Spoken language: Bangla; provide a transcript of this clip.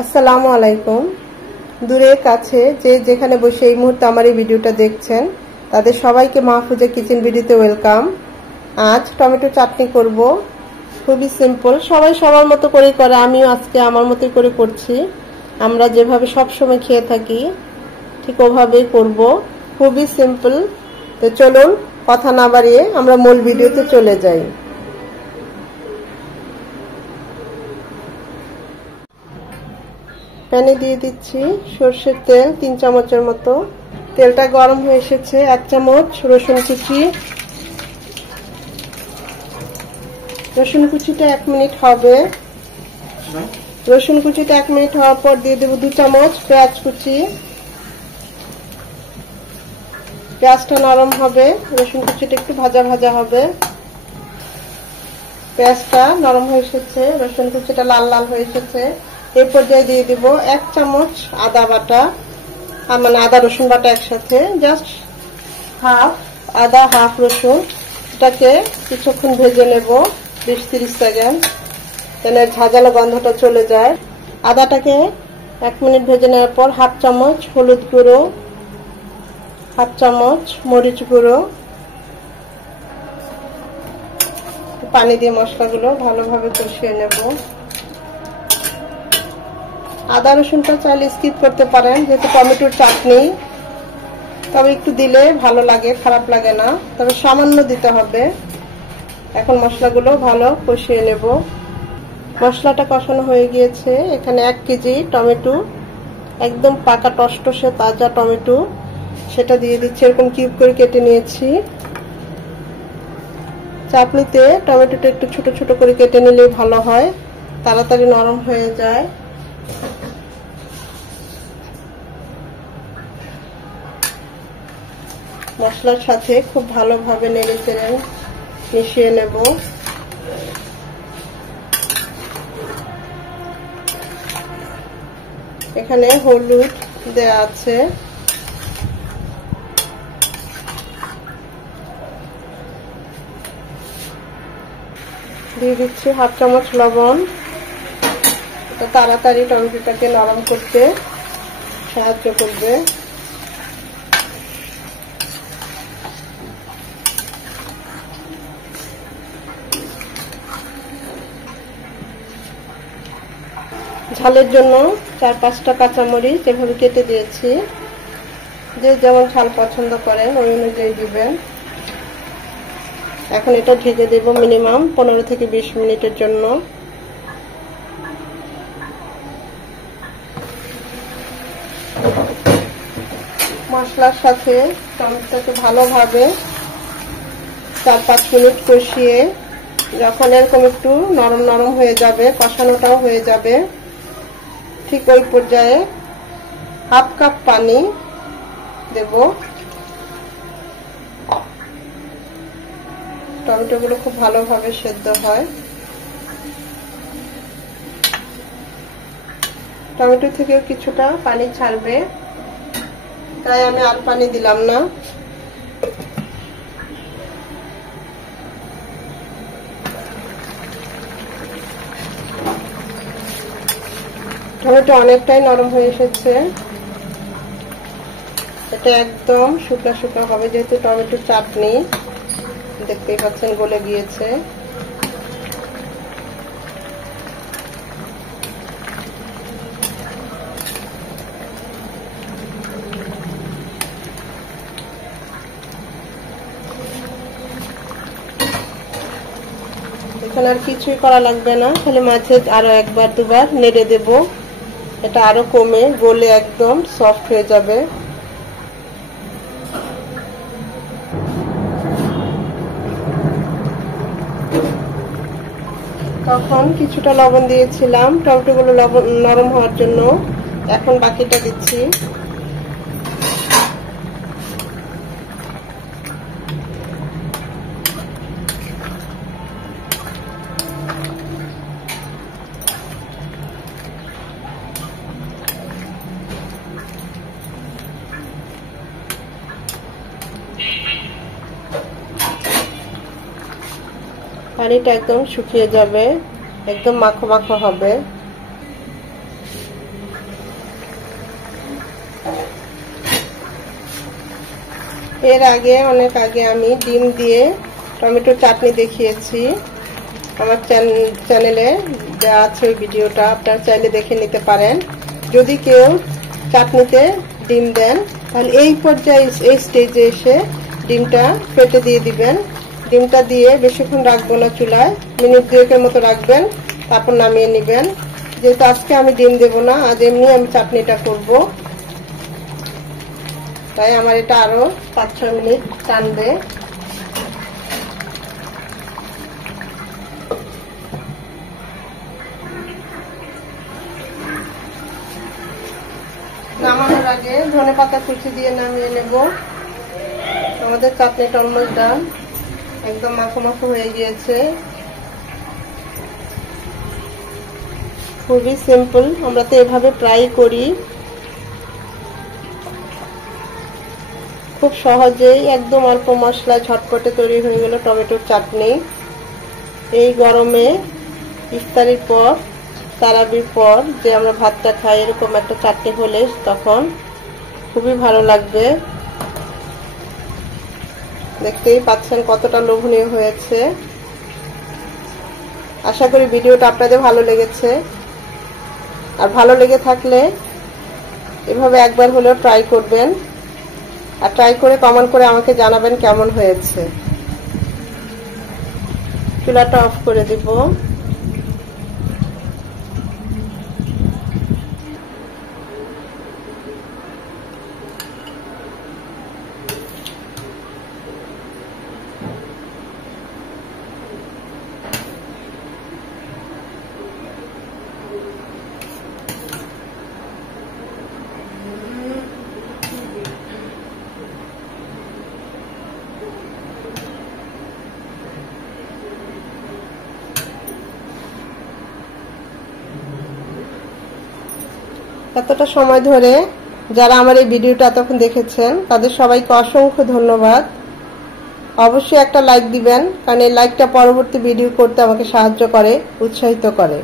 আসসালামু আলাইকুম। দূরে কাছে যে যেখানে বসে এই মুহূর্তে আমার এই ভিডিওটা দেখছেন তাদের সবাইকে মাহফুজা কিচেন ভিডিওতে ওয়েলকাম। আজ টমেটো চাটনি করব। খুবই সিম্পল, সবাই সবার মতো করে করে, আমিও আজকে আমার মতো করে করছি। আমরা যেভাবে সব সময় খেয়ে থাকি ঠিক ওভাবেই করব, খুবই সিম্পল। তো চলুন কথা না বাড়িয়ে আমরা মূল ভিডিওতে চলে যাই। প্যানে দিয়ে দিচ্ছি সরষের তেল 3 চামচের মতো। তেলটা গরম হয়ে এসেছে। 1 চামচ রসুন কুচি। রসুন কুচিটা 1 মিনিট হবে। রসুন কুচিটা 1 মিনিট হওয়ার পর দিয়ে দেব 2 চামচ পেঁয়াজ কুচি। পেঁয়াজটা নরম হবে, রসুন কুচিটা একটু ভাজা ভাজা হবে। পেঁয়াজটা নরম হয়ে এসেছে, রসুন কুচিটা লাল লাল হয়ে এসেছে। এই পর্যায়ে দিয়ে দিব 1 চামচ আদা বাটা, মানে আদা রসুন বাটা একসাথে, জাস্ট হাফ আদা হাফ রসুন। এটাকে কিছুক্ষণ ভেজে নেব 20-30 সেকেন্ড, যেন ঝাঁঝালো গন্ধটা চলে যায়। আদাটাকে 1 মিনিট ভেজে নেওয়ার পর 1/2 চামচ হলুদ গুঁড়ো, 1/2 চামচ মরিচ গুঁড়ো, পানি দিয়ে মশলাগুলো ভালোভাবে কষিয়ে নেব। আদা রসুনটা চাইলে স্কিপ করতে পারেন, যেহেতু টমেটোর চাটনি, তবে একটু দিলে ভালো লাগে, খারাপ লাগে না, তবে সামান্য দিতে হবে। এখন মশলাগুলো ভালো কষিয়ে নেব। মশলাটা কষানো হয়ে গিয়েছে। এখানে 1 কেজি টমেটো, একদম পাকা টসটসে তাজা টমেটো, সেটা দিয়ে দিচ্ছি। এরকম কিউব করে কেটে নিয়েছি। চাটনিতে টমেটোটা একটু ছোট ছোট করে কেটে নিলে ভালো হয়, তাড়াতাড়ি নরম হয়ে যায়। মশলার সাথে খুব ভালোভাবে নেড়ে চেড়ে মিশিয়ে নেব। এখানে হলুদ দেয়া আছে, দিয়ে দিচ্ছি 1/2 চামচ লবণ। এটা তাড়াতাড়ি টমেটোটাকে নরম করতে সাহায্য করবে। ঝালের জন্য 4-5টা কাঁচামরিচ এভাবে কেটে দিয়েছি। যে যেমন ঝাল পছন্দ করেন ওই অনুযায়ী দিবেন। এখন এটা ঢেকে দেব মিনিমাম 15 থেকে 20 মিনিটের জন্য। মশলার সাথে টমেটোটাকে ভালোভাবে 4-5 মিনিট কষিয়ে যখন এরকম একটু নরম নরম হয়ে যাবে, কষানোটাও হয়ে যাবে, ঠিক ওই পর্যায়ে 1/2 কাপ পানি দেব। টমেটোগুলো খুব ভালোভাবে সেদ্ধ হয়। টমেটো থেকেও কিছুটা পানি ছাড়বে, তাই আমি আর পানি দিলাম না। টমেটো অনেকটাই নরম হয়ে এসেছে। এটা একদম শুকনো শুকনো হবে, যেহেতু টমেটো চাটনি, দেখতেই পাচ্ছেন গলে গিয়েছে। এখানে আর কিছুই করা লাগবে না, খালি মাঝে আরো 1-2 বার নেড়ে দেব। এটা আরো কমে গলে একদম সফট হয়ে যাবে। তখন কিছুটা লবণ দিয়েছিলাম টমেটোগুলো নরম হওয়ার জন্য, এখন বাকিটা দিচ্ছি। পানিটা একদম শুকিয়ে যাবে, একদম মাখো মাখো হবে। এর আগে অনেক আগে আমি ডিম দিয়ে টমেটো চাটনি দেখিয়েছি, আমার চ্যানেলে দেওয়া আছে ওই ভিডিওটা, আপনারা চাইলে দেখে নিতে পারেন। যদি কেউ চাটনিতে ডিম দেন তাহলে এই পর্যায়ে এই স্টেজে এসে ডিমটা ফেটে দিয়ে দিবেন। ডিমটা দিয়ে বেশিক্ষণ রাখবো না চুলায়, মিনিট 2 মতো রাখবেন, তারপর নামিয়ে নেবেন। যেহেতু আজকে আমি ডিম দেবো না, আজ এমনি আমি চাটনিটা করব, তাই আমার এটা আরো 5-6 মিনিট টানবে। নামানোর আগে ধনেপাতা কুচি দিয়ে নামিয়ে নেব। আমাদের চাটনিটা অলমোস্ট ডান, একদম মাখো মাখো হয়ে গিয়েছে। খুবই সিম্পল, আমরা তো এভাবে প্রায় করি। খুব সহজেই একদম অল্প মশলায় ঝটপটে তৈরি হয়ে গেল টমেটোর চাটনি। এই গরমে ইফতারির পর, তারাবির পর যে আমরা ভাতটা খাই, এরকম একটা চাটনি হলে তখন খুবই ভালো লাগবে। দেখতেই পাচ্ছেন কতটা লোভনীয় হয়েছে। আশা করি ভিডিওটা আপনাদের ভালো লেগেছে, আর ভালো লেগে থাকলে এভাবে একবার হলেও ট্রাই করবেন, আর ট্রাই করে কমেন্ট করে আমাকে জানাবেন কেমন হয়েছে। চুলাটা অফ করে দিব। এতটা সময় ধরে যারা আমার এই ভিডিওটা এতক্ষণ দেখেছেন তাদের সবাইকে অসংখ্য ধন্যবাদ। অবশ্যই একটা লাইক দিবেন, কারণ এই লাইকটা পরবর্তী ভিডিও করতে আমাকে সাহায্য করে, উৎসাহিত করে।